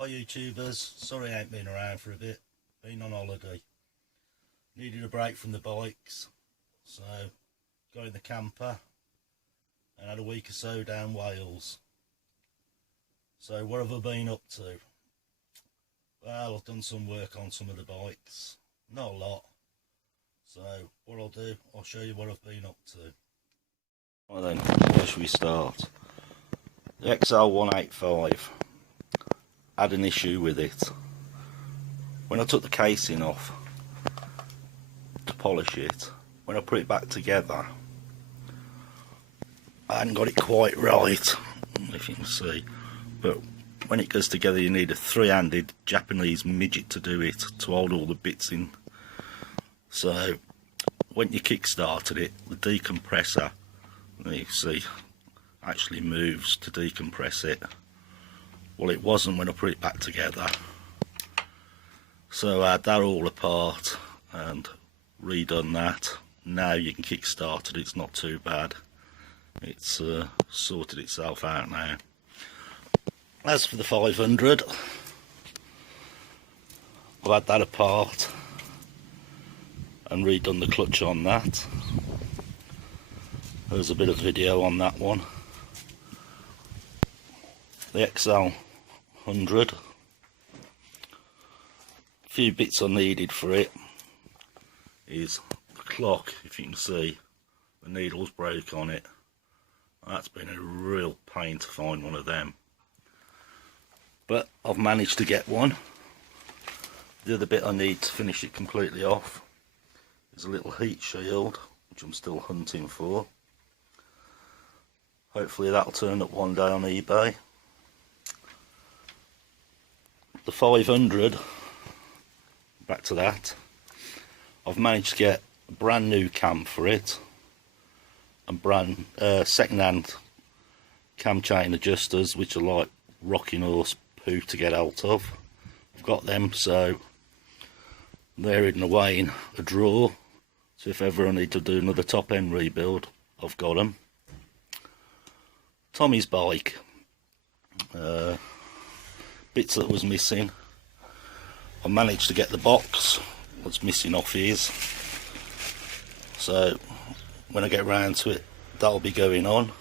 Hi YouTubers, sorry I ain't been around for a bit, been on holiday. Needed a break from the bikes, so got in the camper and had a week or so down Wales. So what have I been up to? Well, I've done some work on some of the bikes, not a lot. So what I'll do, I'll show you what I've been up to. Right then, where should we start? The Xl500s had an issue with it. When I took the casing off to polish it, when I put it back together, I hadn't got it quite right, if you can see, but when it goes together you need a three-handed Japanese midget to do it, to hold all the bits in. So when you kick-started it, the decompressor, you can see, actually moves to decompress it. Well, it wasn't when I put it back together, so I had that all apart and redone that. Now you can kick-start it, it's not too bad. It's sorted itself out now. As for the 500, I've had that apart and redone the clutch on that. There's a bit of video on that one. The Xl500, a few bits I needed for it is the clock. If you can see, the needle's broke on it. That's been a real pain to find one of them, but I've managed to get one. The other bit I need to finish it completely off is a little heat shield, which I'm still hunting for. Hopefully that'll turn up one day on eBay. The 500, back to that, I've managed to get a brand new cam for it, and brand second-hand cam chain adjusters, which are like rocking horse poo to get out of. I've got them, so they're hidden away in a drawer, so if ever I need to do another top end rebuild, I've got them. Tommy's bike, bits that was missing, I managed to get the box what's missing off his, so when I get round to it, that'll be going on.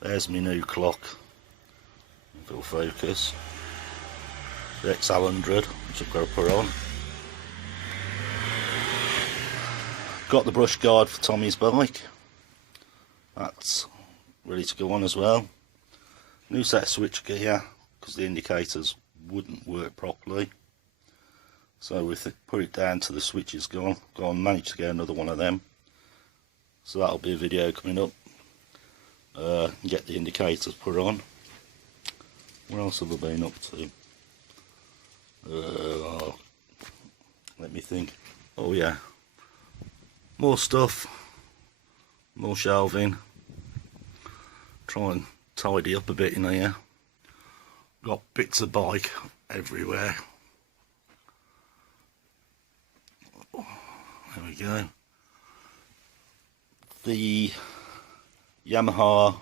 There's my new clock, if it'll focus, the XL500, which I've got to put on. Got the brush guard for Tommy's bike, that's ready to go on as well. New set of switch gear, because the indicators wouldn't work properly, so we put it down to the switches gone, managed to get another one of them, so that'll be a video coming up. Get the indicators put on. What else have I been up to? Let me think. Oh yeah, more stuff, more shelving, try and tidy up a bit in here. Got bits of bike everywhere. There we go. The Yamaha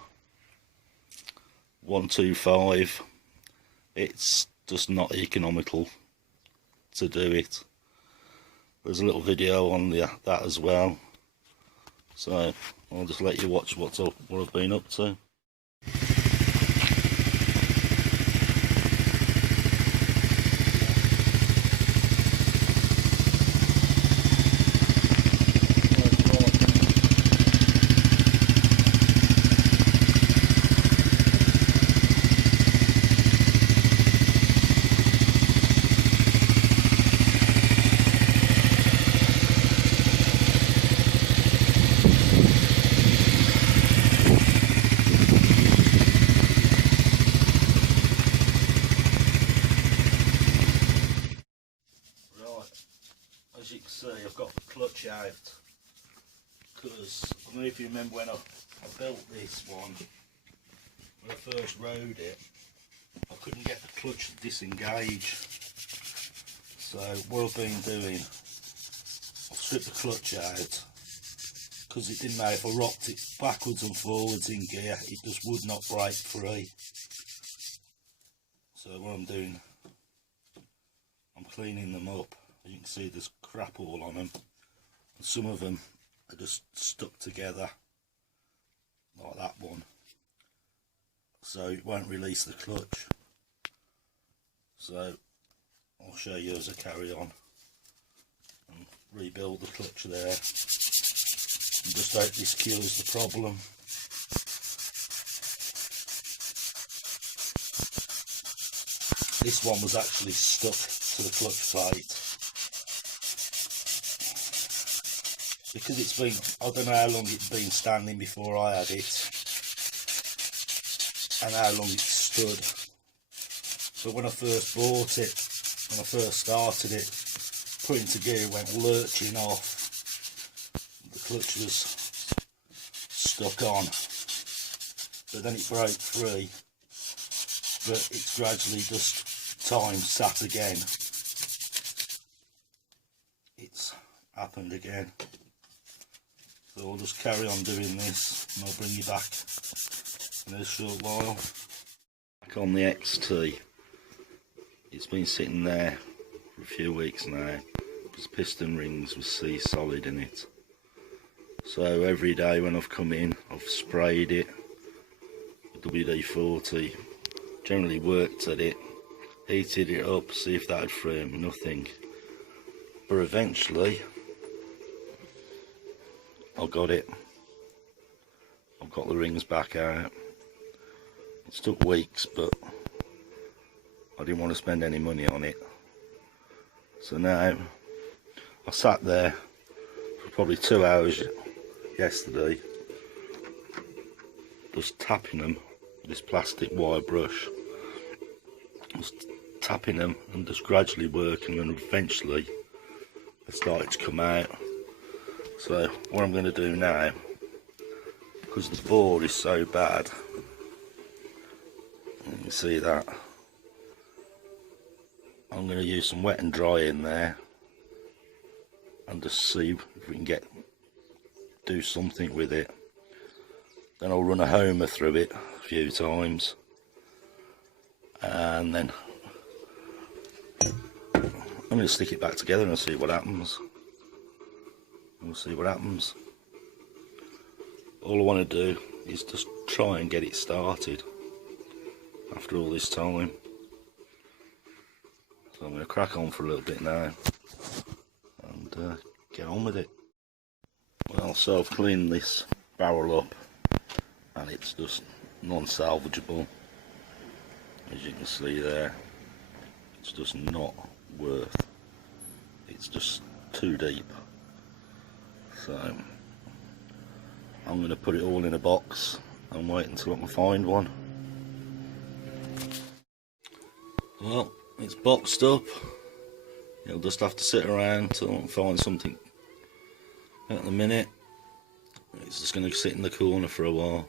125, it's just not economical to do it. There's a little video on that as well, so I'll just let you watch what I've been up to. As you can see, I've got the clutch out, because I don't know if you remember when I built this one, when I first rode it, I couldn't get the clutch to disengage. So what I've been doing, I've stripped the clutch out, because it didn't matter if I rocked it backwards and forwards in gear, it just would not break free. So So what I'm doing, I'm cleaning them up. You can see there's crap all on them, and some of them are just stuck together like that one, so it won't release the clutch. So I'll show you as I carry on and rebuild the clutch there, and just hope this cures the problem. This one was actually stuck to the clutch plate because it's been, I don't know how long it's been standing before I had it and how long it stood, but when I first bought it, when I first started it, put into gear, it went lurching off. The clutch was stuck on, but then it broke free, but it's gradually just time sat again. It's happened again. So I'll just carry on doing this and I'll bring you back in a short while. Back on the XT. It's been sitting there for a few weeks now because piston rings with sea solid in it. So every day when I've come in, I've sprayed it with WD-40, generally worked at it, heated it up, see if that would frame, nothing. But eventually I got it. I've got the rings back out. It's took weeks, but I didn't want to spend any money on it. So now I sat there for probably 2 hours yesterday just tapping them with this plastic wire brush. Just tapping them and just gradually working, and eventually they started to come out. So what I'm going to do now, because the bore is so bad, you can see that, I'm going to use some wet and dry in there and just see if we can do something with it. Then I'll run a homer through it a few times, and then I'm going to stick it back together and see what happens. We'll see what happens. All I want to do is just try and get it started after all this time. So I'm going to crack on for a little bit now and get on with it. Well, so I've cleaned this barrel up and it's just non-salvageable. As you can see there, it's just not worth. It's just too deep. So I'm going to put it all in a box and wait until I can find one. Well, it's boxed up. It'll just have to sit around till I find something. At the minute, it's just going to sit in the corner for a while.